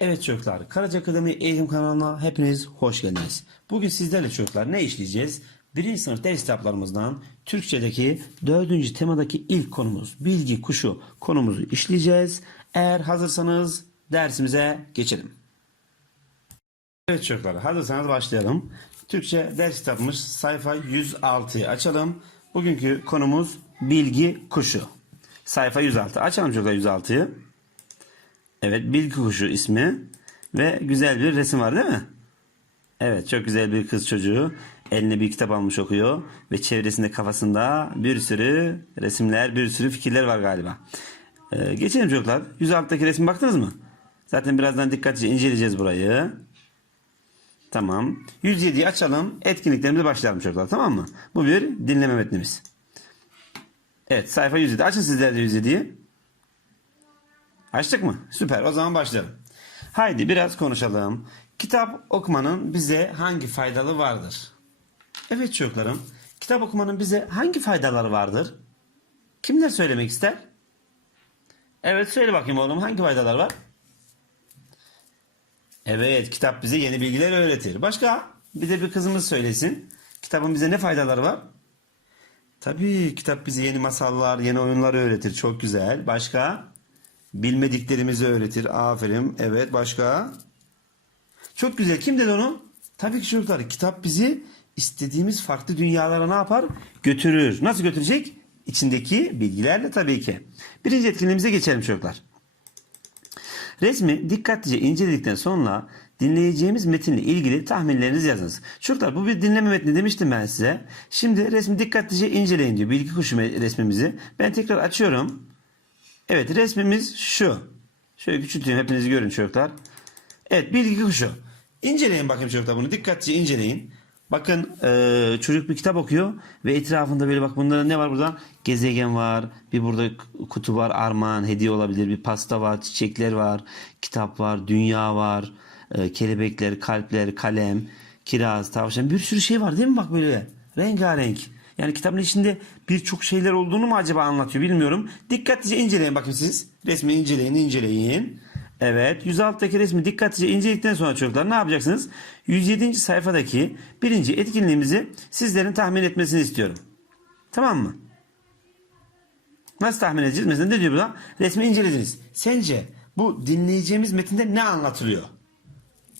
Evet çocuklar, Karaca Akademi Eğitim kanalına hepiniz hoş geldiniz. Bugün sizlerle çocuklar ne işleyeceğiz? Birinci sınıf ders kitaplarımızdan Türkçedeki dördüncü temadaki ilk konumuz bilgi kuşu konumuzu işleyeceğiz. Eğer hazırsanız dersimize geçelim. Evet çocuklar hazırsanız başlayalım. Türkçe ders kitabımız sayfa 106'yı açalım. Bugünkü konumuz bilgi kuşu. Sayfa 106. Açalım çocuklar 106'yı. Evet bilgi kuşu ismi ve güzel bir resim var değil mi? Evet çok güzel bir kız çocuğu eline bir kitap almış okuyor ve çevresinde kafasında bir sürü resimler bir sürü fikirler var galiba. Ee, geçelim çocuklar. 106'daki resmi baktınız mı? Zaten birazdan dikkatlice inceleyeceğiz burayı. Tamam. 107'yi açalım. Etkinliklerimize başlayalım çocuklar tamam mı? Bu bir dinleme metnimiz. Evet sayfa 107. Açın sizler de 107'yi. Açtık mı? Süper. O zaman başlayalım. Haydi biraz konuşalım. Kitap okumanın bize hangi faydalı vardır? Evet çocuklarım. Kitap okumanın bize hangi faydaları vardır? Kimler söylemek ister? Evet söyle bakayım oğlum hangi faydalar var? Evet kitap bize yeni bilgiler öğretir. Başka? Bir de bir kızımız söylesin. Kitabın bize ne faydaları var? Tabii kitap bize yeni masallar, yeni oyunlar öğretir. Çok güzel. Başka? Bilmediklerimizi öğretir. Aferin. Evet başka? Çok güzel. Kim dedi onu? Tabii ki çocuklar. Kitap bizi istediğimiz farklı dünyalara ne yapar? Götürür. Nasıl götürecek? İçindeki bilgilerle tabii ki. Birinci etkinliğimize geçelim çocuklar. Resmi dikkatlice inceledikten sonra dinleyeceğimiz metinle ilgili tahminlerinizi yazınız. Çocuklar bu bir dinleme metni demiştim ben size. Şimdi resmi dikkatlice inceleyin diyor. Bilgi kuşu resmimizi. Ben tekrar açıyorum. Evet resmimiz şu. Şöyle küçülteyim hepiniz görün çocuklar. Evet bilgi kuşu. İnceleyin bakayım çocuklar bunu dikkatlice inceleyin. Bakın eee, çocuk bir kitap okuyor ve etrafında böyle bak bunlarda ne var burada? Gezegen var, bir burada kutu var, armağan, hediye olabilir, bir pasta var, çiçekler var, kitap var, dünya var, eee, kelebekler, kalpler, kalem, kiraz, tavşan bir sürü şey var değil mi bak böyle rengarenk. Yani kitabın içinde birçok şeyler olduğunu mu acaba anlatıyor bilmiyorum. Dikkatlice inceleyin bakın siz. Resmi inceleyin, inceleyin. Evet, 106'daki resmi dikkatlice inceledikten sonra çocuklar ne yapacaksınız? 107. sayfadaki birinci etkinliğimizi sizlerin tahmin etmesini istiyorum. Tamam mı? Nasıl tahmin edeceğiz? Mesela ne diyor burada? Resmi incelediniz. Sence bu dinleyeceğimiz metinde ne anlatılıyor?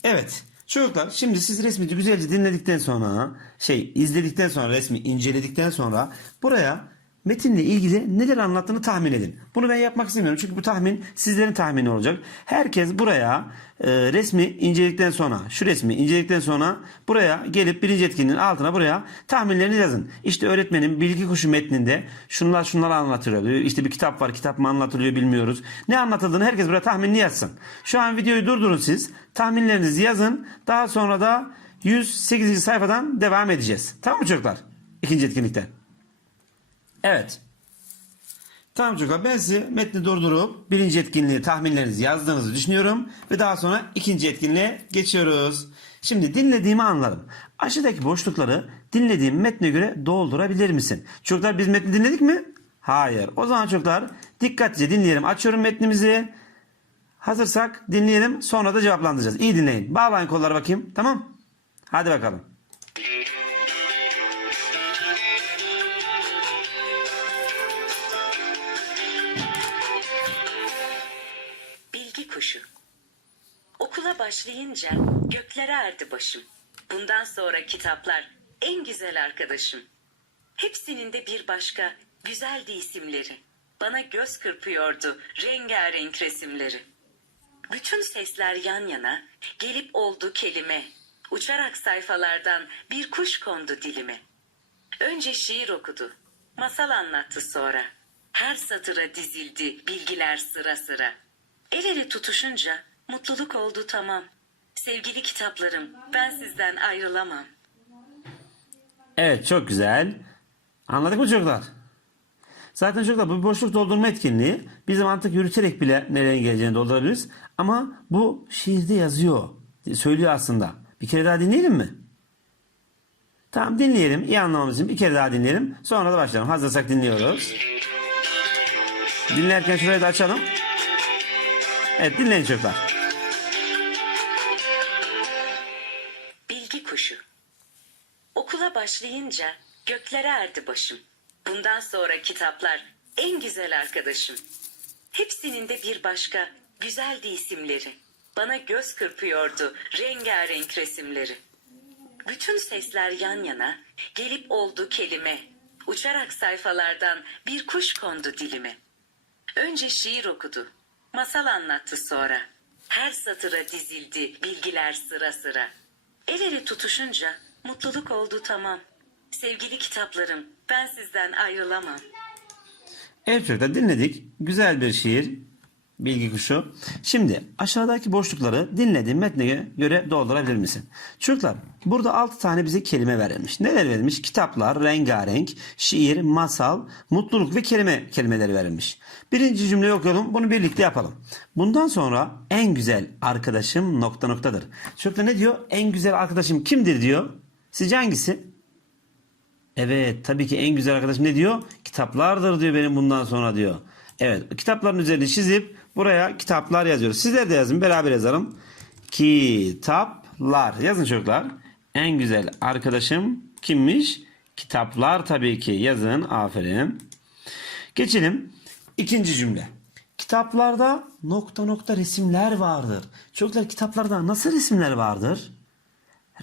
Evet. Çocuklar şimdi siz resmi güzelce dinledikten sonra şey izledikten sonra resmi inceledikten sonra buraya metinle ilgili neler anlattığını tahmin edin. Bunu ben yapmak istemiyorum çünkü bu tahmin sizlerin tahmini olacak. Herkes buraya e, resmi inceledikten sonra şu resmi inceledikten sonra buraya gelip birinci etkinliğin altına buraya tahminlerini yazın. İşte öğretmenin bilgi kuşu metninde şunlar şunlar anlatılıyor. İşte bir kitap var kitap mı anlatılıyor bilmiyoruz. Ne anlatıldığını herkes buraya tahminini yazsın. Şu an videoyu durdurun siz. Tahminlerinizi yazın. Daha sonra da 108. sayfadan devam edeceğiz. Tamam mı çocuklar? İkinci etkinlikte. Evet. Tamam çocuklar ben size metni durdurup birinci etkinliği tahminlerinizi yazdığınızı düşünüyorum ve daha sonra ikinci etkinliğe geçiyoruz. Şimdi dinlediğimi anladım. Aşağıdaki boşlukları dinlediğim metne göre doldurabilir misin? Çocuklar biz metni dinledik mi? Hayır. O zaman çocuklar dikkatlice dinleyelim. Açıyorum metnimizi. Hazırsak dinleyelim sonra da cevaplandıracağız. İyi dinleyin. Bağlayın kolları bakayım. Tamam? Hadi bakalım. Başlayınca göklere erdi başım. Bundan sonra kitaplar en güzel arkadaşım. Hepsinin de bir başka güzeldi isimleri. Bana göz kırpıyordu rengarenk resimleri. Bütün sesler yan yana gelip oldu kelime. Uçarak sayfalardan bir kuş kondu dilime. Önce şiir okudu. Masal anlattı sonra. Her satıra dizildi bilgiler sıra sıra. El ele tutuşunca mutluluk oldu tamam. Sevgili kitaplarım ben sizden ayrılamam. Evet çok güzel. Anladık mı çocuklar? Zaten çocuklar bu boşluk doldurma etkinliği biz mantık yürüterek bile nereye geleceğini doldurabiliriz. Ama bu şiirde yazıyor. Söylüyor aslında. Bir kere daha dinleyelim mi? Tamam dinleyelim. İyi anlamamız için bir kere daha dinleyelim. Sonra da başlayalım. Hazırsak dinliyoruz. Dinlerken şurayı da açalım. Evet dinleyin çocuklar. Başlayınca göklere erdi başım. Bundan sonra kitaplar en güzel arkadaşım. Hepsinin de bir başka güzeldi isimleri. Bana göz kırpıyordu rengarenk resimleri. Bütün sesler yan yana gelip oldu kelime. Uçarak sayfalardan bir kuş kondu dilime. Önce şiir okudu. Masal anlattı sonra. Her satıra dizildi bilgiler sıra sıra. El ele tutuşunca mutluluk oldu tamam. Sevgili kitaplarım ben sizden ayrılamam. Evet dinledik. Güzel bir şiir. Bilgi kuşu. Şimdi aşağıdaki boşlukları dinlediğin metne göre doldurabilir misin? Çocuklar burada 6 tane bize kelime verilmiş. Neler verilmiş? Kitaplar, rengarenk, şiir, masal, mutluluk ve kelime kelimeleri verilmiş. Birinci cümleyi okuyalım. Bunu birlikte yapalım. Bundan sonra en güzel arkadaşım nokta noktadır. Çocuklar ne diyor? En güzel arkadaşım kimdir diyor. Sizce hangisi? Evet tabii ki en güzel arkadaşım ne diyor? Kitaplardır diyor benim bundan sonra diyor. Evet kitapların üzerine çizip buraya kitaplar yazıyoruz. Sizler de yazın beraber yazalım. Kitaplar yazın çocuklar. En güzel arkadaşım kimmiş? Kitaplar tabii ki yazın aferin. Geçelim ikinci cümle. Kitaplarda nokta nokta resimler vardır. Çocuklar kitaplarda nasıl resimler vardır?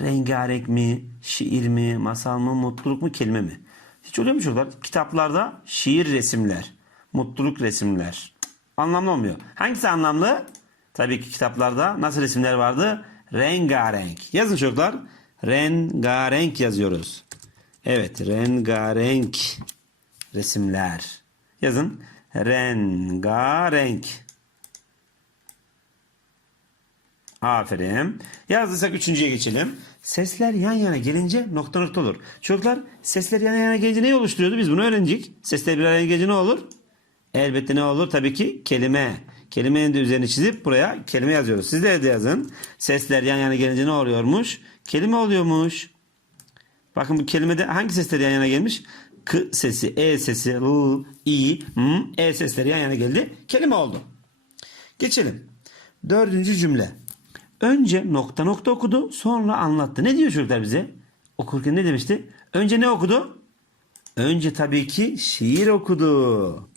Rengarenk mi, şiir mi, masal mı, mutluluk mu, kelime mi? Hiç oluyor mu çocuklar? Kitaplarda şiir resimler, mutluluk resimler. Anlamlı olmuyor. Hangisi anlamlı? Tabii ki kitaplarda nasıl resimler vardı? Rengarenk. Yazın çocuklar. Rengarenk yazıyoruz. Evet, rengarenk resimler. Yazın. Rengarenk. Aferin. Yazdıysak üçüncüye geçelim. Sesler yan yana gelince nokta nokta olur. Çocuklar sesler yan yana gelince ne oluşturuyordu? Biz bunu öğrenecek. Sesler bir araya gelince ne olur? Elbette ne olur? Tabii ki kelime. Kelimenin de üzerine çizip buraya kelime yazıyoruz. Sizler de yazın. Sesler yan yana gelince ne oluyormuş? Kelime oluyormuş. Bakın bu kelimede hangi sesler yan yana gelmiş? K sesi, E sesi, L, I, M, E sesleri yan yana geldi. Kelime oldu. Geçelim. Dördüncü cümle. Önce nokta nokta okudu sonra anlattı. Ne diyor çocuklar bize? Okurken ne demişti? Önce ne okudu? Önce tabii ki şiir okudu.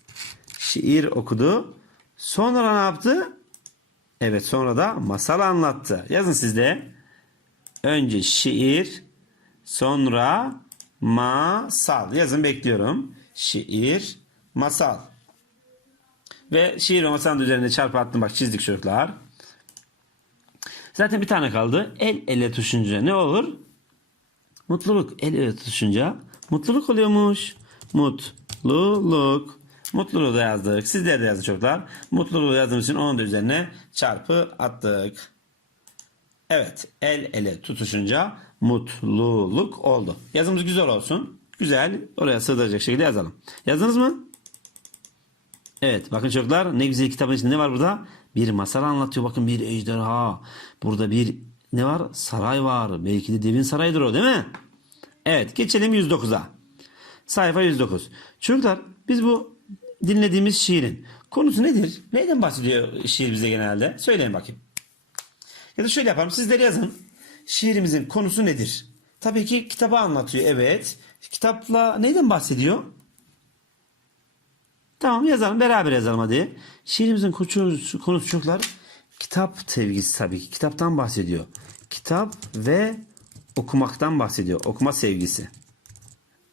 Şiir okudu. Sonra ne yaptı? Evet sonra da masal anlattı. Yazın siz de. Önce şiir, sonra masal. Yazın bekliyorum. Şiir, masal. Ve şiir ve masalın üzerinde çarpı attım bak çizdik çocuklar. Zaten bir tane kaldı. El ele tutuşunca ne olur? Mutluluk. El ele tutuşunca mutluluk oluyormuş. Mutluluk. Mutluluğu da yazdık. Sizler de yazın çocuklar. Mutluluğu yazdığımız için onun da üzerine çarpı attık. Evet. El ele tutuşunca mutluluk oldu. Yazımız güzel olsun. Güzel. Oraya sığdıracak şekilde yazalım. Yazdınız mı? Evet bakın çocuklar ne güzel kitabın içinde ne var burada? Bir masal anlatıyor. Bakın bir ejderha. Burada bir ne var? Saray var. Belki de devin sarayıdır o değil mi? Evet geçelim 109'a. Sayfa 109. Çocuklar biz bu dinlediğimiz şiirin konusu nedir? Neyden bahsediyor şiir bize genelde? Söyleyin bakayım. Ya da şöyle yapalım sizler yazın. Şiirimizin konusu nedir? Tabii ki kitabı anlatıyor evet. Kitapla neyden bahsediyor? Tamam yazalım beraber yazalım hadi. Şiirimizin konusu, çocuklar kitap sevgisi tabii ki. Kitaptan bahsediyor. Kitap ve okumaktan bahsediyor. Okuma sevgisi.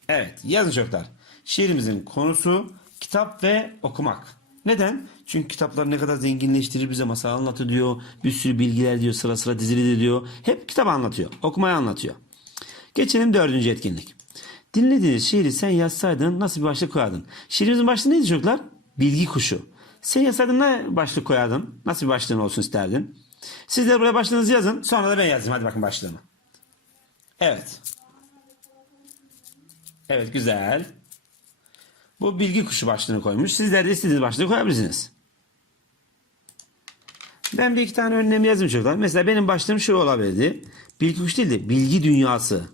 Evet yazın çocuklar. Şiirimizin konusu kitap ve okumak. Neden? Çünkü kitaplar ne kadar zenginleştirir bize masal anlatıyor diyor. Bir sürü bilgiler diyor sıra sıra dizili diyor. Hep kitap anlatıyor. Okumayı anlatıyor. Geçelim dördüncü etkinlik. Dinlediğiniz şiiri sen yazsaydın nasıl bir başlık koyardın? Şiirimizin başlığı neydi çocuklar? Bilgi kuşu. Sen yazsaydın ne başlık koyardın? Nasıl bir başlığın olsun isterdin? Siz de buraya başlığınızı yazın. Sonra da ben yazayım. Hadi bakın başlığımı. Evet. Evet güzel. Bu bilgi kuşu başlığını koymuş. Sizler de istediğiniz başlığı koyabilirsiniz. Ben bir iki tane önlem yazayım çocuklar. Mesela benim başlığım şu olabilirdi. Bilgi kuşu değil de bilgi dünyası.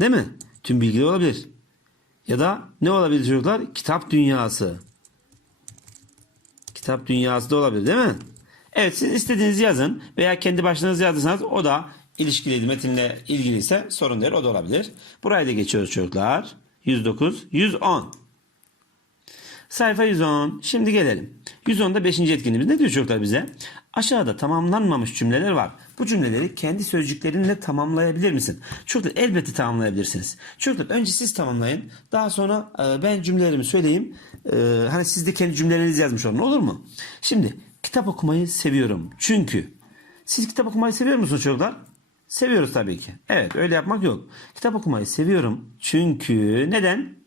Değil mi? Tüm bilgi olabilir. Ya da ne olabilir çocuklar? Kitap dünyası. Kitap dünyası da olabilir değil mi? Evet siz istediğinizi yazın veya kendi başınız yazdıysanız o da ilişkiliydi, metinle ilgiliyse sorun değil. O da olabilir. Burayı da geçiyoruz çocuklar. 109, 110. Sayfa 110. Şimdi gelelim. 110'da 5. etkinliğimiz ne diyor çocuklar bize? Aşağıda tamamlanmamış cümleler var. Bu cümleleri kendi sözcüklerinle tamamlayabilir misin? Çocuklar elbette tamamlayabilirsiniz. Çocuklar önce siz tamamlayın. Daha sonra e, ben cümlelerimi söyleyeyim. E, hani siz de kendi cümlelerinizi yazmış olun olur mu? Şimdi kitap okumayı seviyorum. Çünkü siz kitap okumayı seviyor musunuz çocuklar? Seviyoruz tabii ki. Evet öyle yapmak yok. Kitap okumayı seviyorum. Çünkü neden?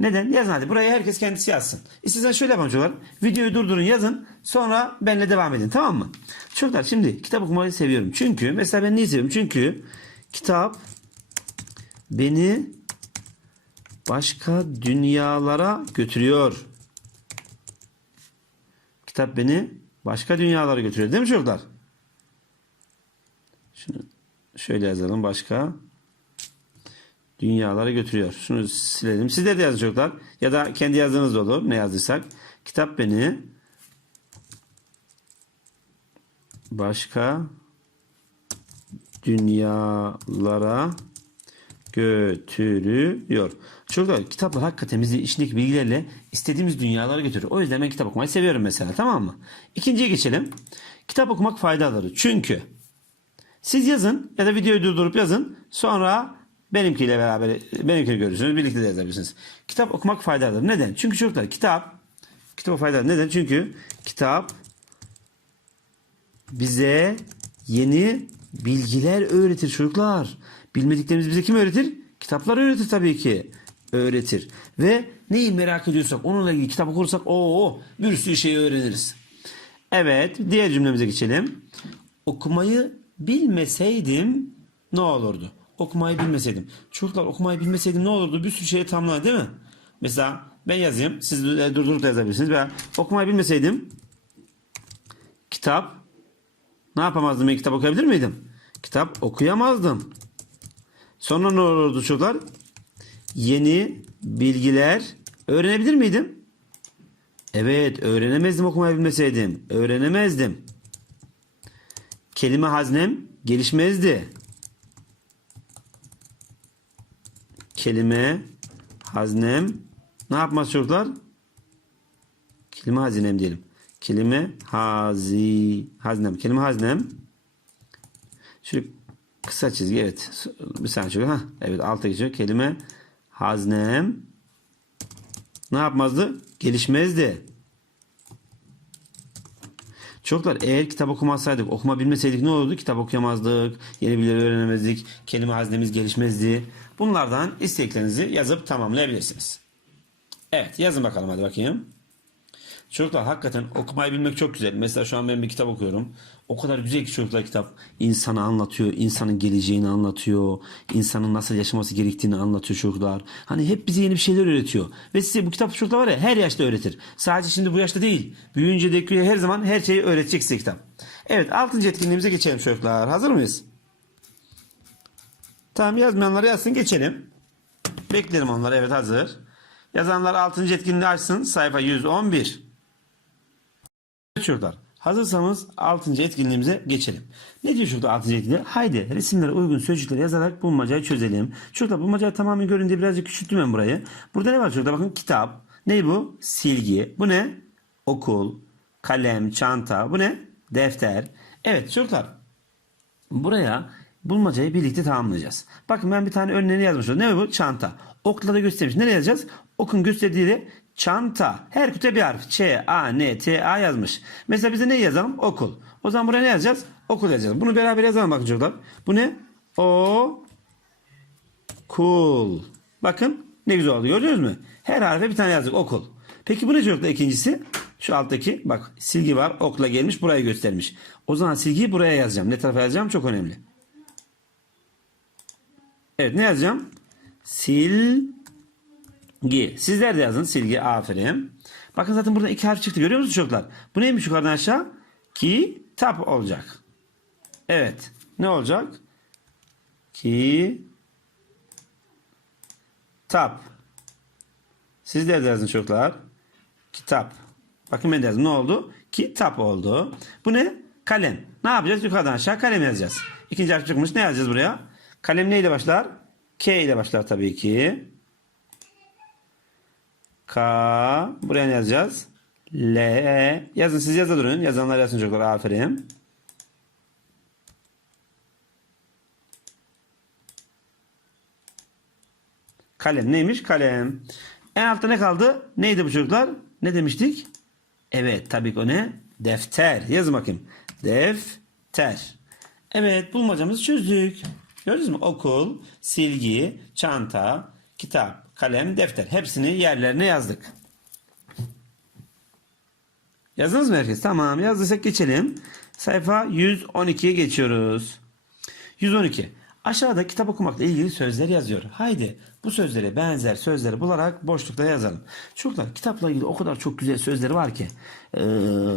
Neden? Yazın hadi. Buraya herkes kendisi yazsın. İstersen şöyle yapalım çocuklar. Videoyu durdurun yazın. Sonra benimle devam edin. Tamam mı? Çocuklar şimdi kitap okumayı seviyorum. Çünkü mesela ben niye seviyorum? Çünkü kitap beni başka dünyalara götürüyor. Kitap beni başka dünyalara götürüyor. Değil mi çocuklar? Şunu şöyle yazalım. Başka dünyalara götürüyor. Şunu silelim. Sizler de yazın çocuklar. Ya da kendi yazdığınız olur. Ne yazdıysak. Kitap beni başka dünyalara götürüyor. Çocuklar kitaplar hakikaten bizi içindeki bilgilerle istediğimiz dünyalara götürüyor. O yüzden ben kitap okumayı seviyorum mesela tamam mı? İkinciye geçelim. Kitap okumak faydaları. Çünkü siz yazın ya da videoyu durdurup yazın. Sonra benimkiyle beraber benimkiyle görürsünüz. Birlikte de yazabilirsiniz. Kitap okumak faydalıdır. Neden? Çünkü çocuklar kitap kitap faydalı. Neden? Çünkü kitap bize yeni bilgiler öğretir çocuklar. Bilmediklerimizi bize kim öğretir? Kitaplar öğretir tabii ki. Öğretir. Ve neyi merak ediyorsak onunla ilgili kitap okursak o bir sürü şey öğreniriz. Evet diğer cümlemize geçelim. Okumayı bilmeseydim ne olurdu? Okumayı bilmeseydim. Çocuklar okumayı bilmeseydim ne olurdu? Bir sürü şeye tamamlar değil mi? Mesela ben yazayım. Siz durdurup da yazabilirsiniz. Ben okumayı bilmeseydim kitap ne yapamazdım? Ben kitap okuyabilir miydim? Kitap okuyamazdım. Sonra ne olurdu çocuklar? Yeni bilgiler öğrenebilir miydim? Evet öğrenemezdim okumayı bilmeseydim. Öğrenemezdim. Kelime haznem gelişmezdi. Kelime haznem ne yapmaz çocuklar? Kelime hazinem diyelim. Kelime hazi haznem. Kelime haznem Şöyle kısa çizgi evet. Bir saniye şöyle. Hah, evet alta geçiyor. Kelime haznem ne yapmazdı? Gelişmezdi. Çocuklar eğer kitap okumasaydık, okuma bilmeseydik ne olurdu? Kitap okuyamazdık, yeni bilgileri öğrenemezdik, kelime haznemiz gelişmezdi. Bunlardan isteklerinizi yazıp tamamlayabilirsiniz. Evet yazın bakalım hadi bakayım. Çocuklar hakikaten okumayı bilmek çok güzel. Mesela şu an ben bir kitap okuyorum. O kadar güzel ki çocuklar kitap insanı anlatıyor, insanın geleceğini anlatıyor, insanın nasıl yaşaması gerektiğini anlatıyor çocuklar. Hani hep bize yeni bir şeyler öğretiyor. Ve size bu kitap çocuklar var ya her yaşta öğretir. Sadece şimdi bu yaşta değil. Büyüyünce de her zaman her şeyi öğretecek size kitap. Evet 6. etkinliğimize geçelim çocuklar. Hazır mıyız? Tamam yazmayanlar yazsın geçelim. Beklerim onları evet hazır. Yazanlar 6. etkinliği açsın. Sayfa 111. Evet çocuklar. Hazırsanız 6. etkinliğimize geçelim. Ne diyor çocuklar 6. etkinliği? Haydi resimlere uygun sözcükler yazarak bulmacayı çözelim. Çocuklar bulmacayı tamamen görün diye birazcık küçülttüm ben burayı. Burada ne var çocuklar? Bakın kitap. Ne bu? Silgi. Bu ne? Okul. Kalem, çanta. Bu ne? Defter. Evet çocuklar. Buraya bulmacayı birlikte tamamlayacağız. Bakın ben bir tane örneğini yazmışım. Ne bu? Çanta. Okla da göstermiş. Nereye yazacağız? Okun gösterdiği yere çanta. Her küte bir harf. Ç, A, N, T, A yazmış. Mesela bize ne yazalım? Okul. O zaman buraya ne yazacağız? Okul yazacağız. Bunu beraber yazalım bakın çocuklar. Bu ne? O kul. Bakın ne güzel oldu. Gördünüz mü? Her harfe bir tane yazdık. Okul. Peki bu ne çocuklar ikincisi? Şu alttaki bak silgi var. Okla gelmiş burayı göstermiş. O zaman silgiyi buraya yazacağım. Ne tarafa yazacağım? Çok önemli. Evet ne yazacağım? Silgi. Sizler de yazın silgi. Aferin. Bakın zaten burada iki harf çıktı. Görüyor musunuz çocuklar? Bu neymiş yukarıdan aşağı? Kitap olacak. Evet. Ne olacak? Ki tap. Sizler de yazın çocuklar. Kitap. Bakın ben de yazdım. Ne oldu? Kitap oldu. Bu ne? Kalem. Ne yapacağız? Yukarıdan aşağı kalem yazacağız. İkinci harf çıkmış. Ne yazacağız buraya? Kalem neyle başlar? K ile başlar tabii ki. K. Buraya ne yazacağız? L. Yazın siz yazı durun. Yazanlar yazsın çocuklar. Aferin. Kalem neymiş? Kalem. En altta ne kaldı? Neydi bu çocuklar? Ne demiştik? Evet tabii ki o ne? Defter. Yazın bakayım. Defter. Evet bulmacamızı çözdük. Gördünüz mü? Okul, silgi, çanta, kitap, kalem, defter. Hepsini yerlerine yazdık. Yazdınız mı herkes? Tamam yazdıysak geçelim. Sayfa 112'ye geçiyoruz. 112. Aşağıda kitap okumakla ilgili sözler yazıyor. Haydi bu sözlere benzer sözleri bularak boşlukta yazalım. Çocuklar kitapla ilgili o kadar çok güzel sözleri var ki. Ee,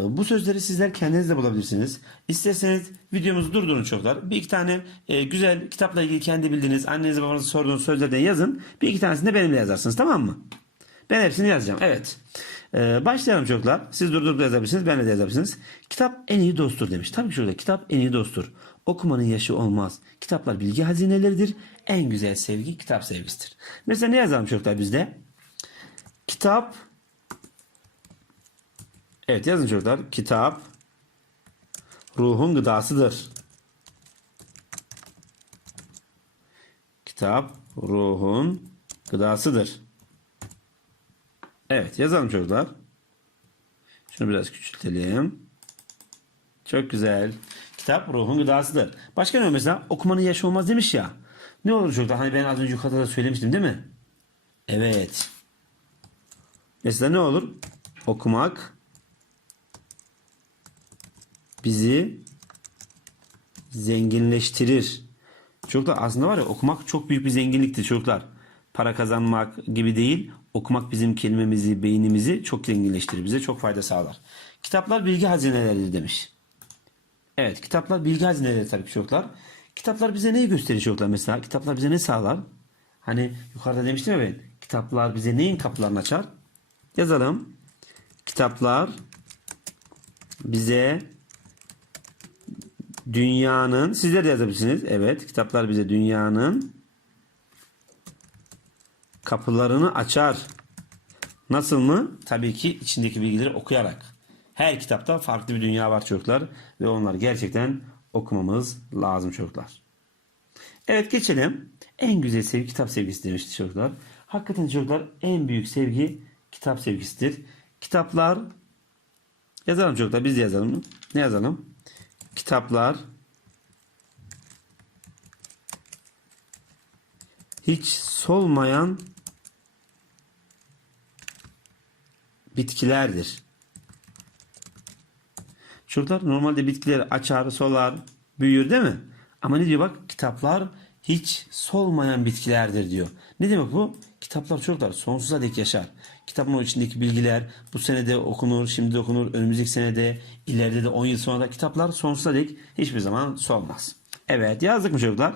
bu sözleri sizler kendiniz de bulabilirsiniz. İsterseniz videomuzu durdurun çocuklar. Bir iki tane e, güzel kitapla ilgili kendi bildiğiniz annenize babanıza sorduğunuz sözlerden yazın. Bir iki tanesini de benimle yazarsınız tamam mı? Ben hepsini yazacağım. Evet. Ee, başlayalım çocuklar. Siz durdurup yazabilirsiniz. Ben de yazabilirsiniz. Kitap en iyi dosttur demiş. Tabii ki çocuklar kitap en iyi dosttur. Okumanın yaşı olmaz. Kitaplar bilgi hazineleridir. En güzel sevgi kitap sevgisidir. Mesela ne yazalım çocuklar bizde? Kitap Evet yazın çocuklar. Kitap ruhun gıdasıdır. Kitap ruhun gıdasıdır. Evet yazalım çocuklar. Şunu biraz küçültelim. Çok güzel. Kitap ruhun gıdasıdır. Başka ne mesela? Okumanın yaşı olmaz demiş ya. Ne olur çocuklar? Hani ben az önce yukarıda da söylemiştim değil mi? Evet. Mesela ne olur? Okumak bizi zenginleştirir. Çocuklar aslında var ya okumak çok büyük bir zenginliktir çocuklar. Para kazanmak gibi değil. Okumak bizim kelimemizi, beynimizi çok zenginleştirir. Bize çok fayda sağlar. Kitaplar bilgi hazineleridir demiş. Evet kitaplar bilgi hazineleri tabii ki çocuklar. Kitaplar bize neyi gösterir çocuklar mesela? Kitaplar bize ne sağlar? Hani yukarıda demiştim ya ben. Kitaplar bize neyin kapılarını açar? Yazalım. Kitaplar bize dünyanın sizler de yazabilirsiniz. Evet kitaplar bize dünyanın kapılarını açar. Nasıl mı? Tabii ki içindeki bilgileri okuyarak. Her kitapta farklı bir dünya var çocuklar ve onları gerçekten okumamız lazım çocuklar. Evet geçelim. En güzel sevgi kitap sevgisi demişti çocuklar. Hakikaten çocuklar en büyük sevgi kitap sevgisidir. Kitaplar yazalım çocuklar biz de yazalım. Ne yazalım? Kitaplar hiç solmayan bitkilerdir. Çocuklar normalde bitkiler açar, solar, büyür değil mi? Ama ne diyor bak? Kitaplar hiç solmayan bitkilerdir diyor. Ne demek bu? Kitaplar çocuklar sonsuza dek yaşar. Kitabın o içindeki bilgiler bu senede okunur, şimdi de okunur, önümüzdeki senede, ileride de 10 yıl sonra da kitaplar sonsuza dek hiçbir zaman solmaz. Evet yazdık mı çocuklar?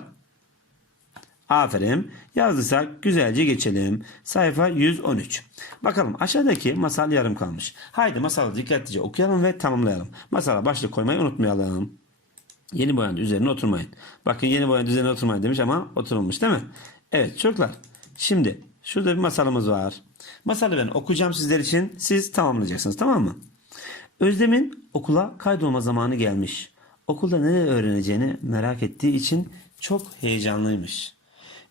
Aferin. Yazdıysak güzelce geçelim. Sayfa 113. Bakalım aşağıdaki masal yarım kalmış. Haydi masalı dikkatlice okuyalım ve tamamlayalım. Masala başlık koymayı unutmayalım. Yeni boyandı üzerine oturmayın. Bakın yeni boyandı üzerine oturmayın demiş ama oturulmuş değil mi? Evet çocuklar. Şimdi şurada bir masalımız var. Masalı ben okuyacağım sizler için. Siz tamamlayacaksınız tamam mı? Özlem'in okula kaydolma zamanı gelmiş. Okulda neler öğreneceğini merak ettiği için çok heyecanlıymış.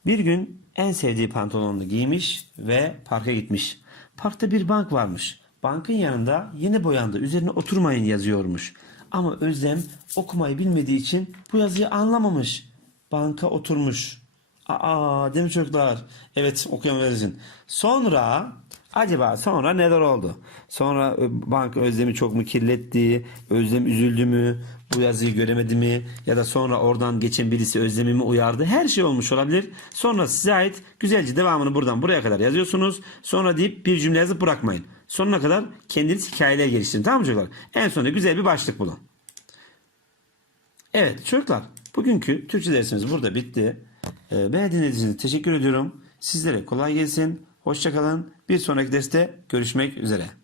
Bir gün en sevdiği pantolonunu giymiş ve parka gitmiş. Parkta bir bank varmış. Bankın yanında yeni boyandı üzerine oturmayın yazıyormuş. Ama Özlem okumayı bilmediği için bu yazıyı anlamamış. Banka oturmuş. Aa değil mi çocuklar? Evet için. Sonra acaba sonra neler oldu? Sonra e, bank Özlem'i çok mu kirletti? Özlem üzüldü mü? Bu yazıyı göremedi mi? Ya da sonra oradan geçen birisi Özlem'i mi uyardı? Her şey olmuş olabilir. Sonra size ait güzelce devamını buradan buraya kadar yazıyorsunuz. Sonra deyip bir cümle yazıp bırakmayın. Sonuna kadar kendiniz hikayeler geliştirin. Tamam mı çocuklar? En sonunda güzel bir başlık bulun. Evet çocuklar bugünkü Türkçe dersimiz burada bitti. Ee, beğendiğiniz için teşekkür ediyorum. Sizlere kolay gelsin. Hoşçakalın. Bir sonraki derste görüşmek üzere.